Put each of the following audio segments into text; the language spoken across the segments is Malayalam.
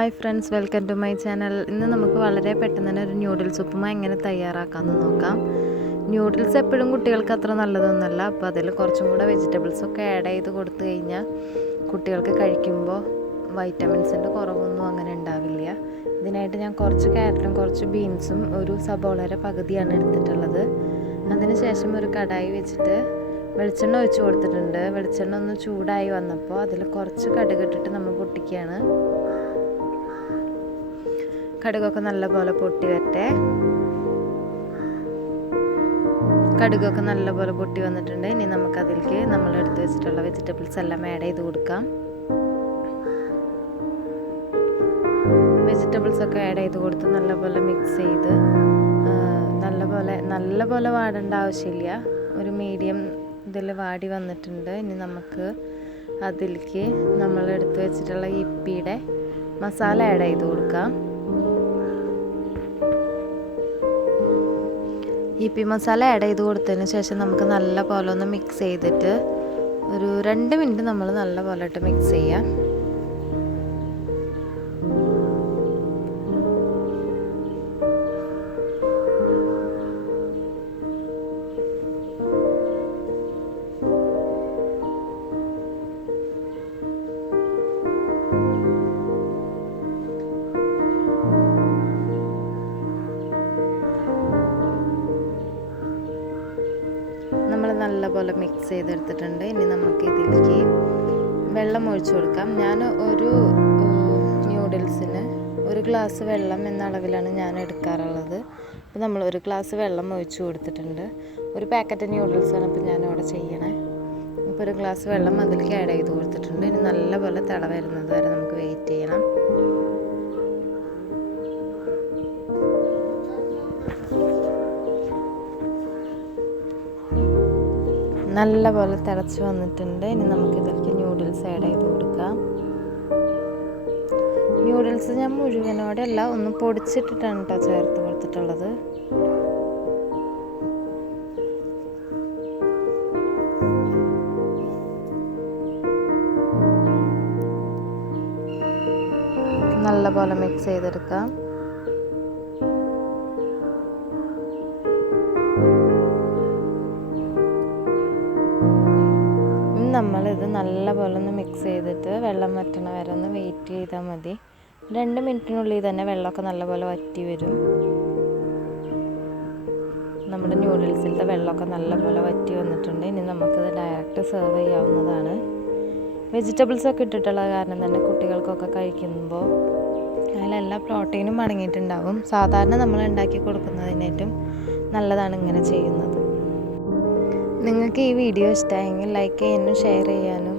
Hi friends, welcome to my channel. ഇന്ന് നമുക്ക് വളരെ പെട്ടെന്ന് തന്നെ ഒരു ന്യൂഡിൽസ് ഉപ്പുമ എങ്ങനെ തയ്യാറാക്കാമെന്ന് നോക്കാം. ന്യൂഡിൽസ് എപ്പോഴും കുട്ടികൾക്ക് അത്ര നല്ലതൊന്നുമല്ല. അപ്പോൾ അതിൽ കുറച്ചും കൂടെ വെജിറ്റബിൾസൊക്കെ ആഡ് ചെയ്ത് കൊടുത്തു കഴിഞ്ഞാൽ കുട്ടികൾക്ക് കഴിക്കുമ്പോൾ വൈറ്റമിൻസിൻ്റെ കുറവൊന്നും അങ്ങനെ ഉണ്ടാവില്ല. ഇതിനായിട്ട് ഞാൻ കുറച്ച് ക്യാരറ്റും കുറച്ച് ബീൻസും ഒരു സബോളയുടെ പകുതിയാണ് എടുത്തിട്ടുള്ളത്. അതിനുശേഷം ഒരു കടായി വെച്ചിട്ട് വെളിച്ചെണ്ണ ഒഴിച്ച് കൊടുത്തിട്ടുണ്ട്. വെളിച്ചെണ്ണ ഒന്ന് ചൂടായി വന്നപ്പോൾ അതിൽ കുറച്ച് കടുകിട്ടിട്ട് നമ്മൾ പൊട്ടിക്കുകയാണ്. കടുകൊക്കെ നല്ലപോലെ പൊട്ടി വരട്ടെ. കടുകൊക്കെ നല്ലപോലെ പൊട്ടി വന്നിട്ടുണ്ട്. ഇനി നമുക്കതിലേക്ക് നമ്മൾ എടുത്ത് വെച്ചിട്ടുള്ള വെജിറ്റബിൾസ് എല്ലാം ആഡ് ചെയ്ത് കൊടുക്കാം. വെജിറ്റബിൾസൊക്കെ ആഡ് ചെയ്ത് കൊടുത്ത് നല്ലപോലെ മിക്സ് ചെയ്ത് നല്ലപോലെ വാടേണ്ട ആവശ്യമില്ല. ഒരു മീഡിയം ഇതിൽ വാടി വന്നിട്ടുണ്ട്. ഇനി നമുക്ക് അതിലേക്ക് നമ്മൾ എടുത്ത് വെച്ചിട്ടുള്ള yippee മസാല ആഡ് ചെയ്ത് കൊടുക്കാം. yippee മസാല ആഡ് ചെയ്ത് കൊടുത്തതിന് ശേഷം നമുക്ക് നല്ലപോലെ ഒന്ന് മിക്സ് ചെയ്തിട്ട് ഒരു 2 മിനിറ്റ് നമ്മൾ നല്ലപോലെ ഇട്ട് മിക്സ് ചെയ്യാം. നമ്മൾ നല്ലപോലെ മിക്സ് ചെയ്തെടുത്തിട്ടുണ്ട്. ഇനി നമുക്ക് ഇതിലേക്ക് വെള്ളം ഒഴിച്ചു കൊടുക്കാം. ഞാൻ ഒരു ന്യൂഡിൽസിന് 1 ഗ്ലാസ് വെള്ളം എന്ന അളവിലാണ് ഞാൻ എടുക്കാറുള്ളത്. അപ്പോൾ നമ്മൾ 1 ഗ്ലാസ് വെള്ളം ഒഴിച്ചു കൊടുത്തിട്ടുണ്ട്. ഒരു പാക്കറ്റ് ന്യൂഡിൽസാണ് ഇപ്പോൾ ഞാനിവിടെ ചെയ്യണേ. അപ്പോൾ 1 ഗ്ലാസ് വെള്ളം അതിലേക്ക് ആഡ് ചെയ്ത് കൊടുത്തിട്ടുണ്ട്. ഇനി നല്ലപോലെ തിള വരുന്നത് വരെ നമുക്ക് വെയിറ്റ് ചെയ്യണം. നല്ലപോലെ തിളച്ച് വന്നിട്ടുണ്ട്. ഇനി നമുക്കിതിലേക്ക് ന്യൂഡിൽസ് ആഡ് ചെയ്ത് കൊടുക്കാം. ന്യൂഡിൽസ് ഞാൻ മുഴുവനോടെ അല്ല, ഒന്ന് പൊടിച്ചിട്ടിട്ടാണ് കേട്ടോ ചേർത്ത് കൊടുത്തിട്ടുള്ളത്. നല്ലപോലെ മിക്സ് ചെയ്തെടുക്കാം. നമ്മളിത് നല്ലപോലെ ഒന്ന് മിക്സ് ചെയ്തിട്ട് വെള്ളം വറ്റണ വരെ ഒന്ന് വെയിറ്റ് ചെയ്താൽ മതി. 2 മിനിറ്റിനുള്ളിൽ തന്നെ വെള്ളമൊക്കെ നല്ലപോലെ വറ്റി വരും. നമ്മുടെ ന്യൂഡിൽസിലത്തെ വെള്ളമൊക്കെ നല്ലപോലെ വറ്റി വന്നിട്ടുണ്ട്. ഇനി നമുക്കിത് ഡയറക്റ്റ് സെർവ് ചെയ്യാവുന്നതാണ്. വെജിറ്റബിൾസൊക്കെ ഇട്ടിട്ടുള്ള കാരണം തന്നെ കുട്ടികൾക്കൊക്കെ കഴിക്കുമ്പോൾ അതിലെല്ലാ പ്രോട്ടീനും അടങ്ങിയിട്ടുണ്ടാവും. സാധാരണ നമ്മൾ ഉണ്ടാക്കി കൊടുക്കുന്നതിനേറ്റവും നല്ലതാണ് ഇങ്ങനെ ചെയ്യുന്നത്. നിങ്ങൾക്ക് ഈ വീഡിയോ ഇഷ്ടമായെങ്കിൽ ലൈക്ക് ചെയ്യാനും ഷെയർ ചെയ്യാനും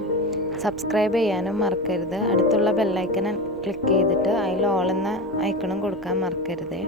സബ്സ്ക്രൈബ് ചെയ്യാനും മറക്കരുത്. അടുത്തുള്ള ബെല്ലൈക്കൺ ക്ലിക്ക് ചെയ്തിട്ട് അതിൽ ഓൾ എന്ന ഐക്കണും കൊടുക്കാൻ മറക്കരുത്.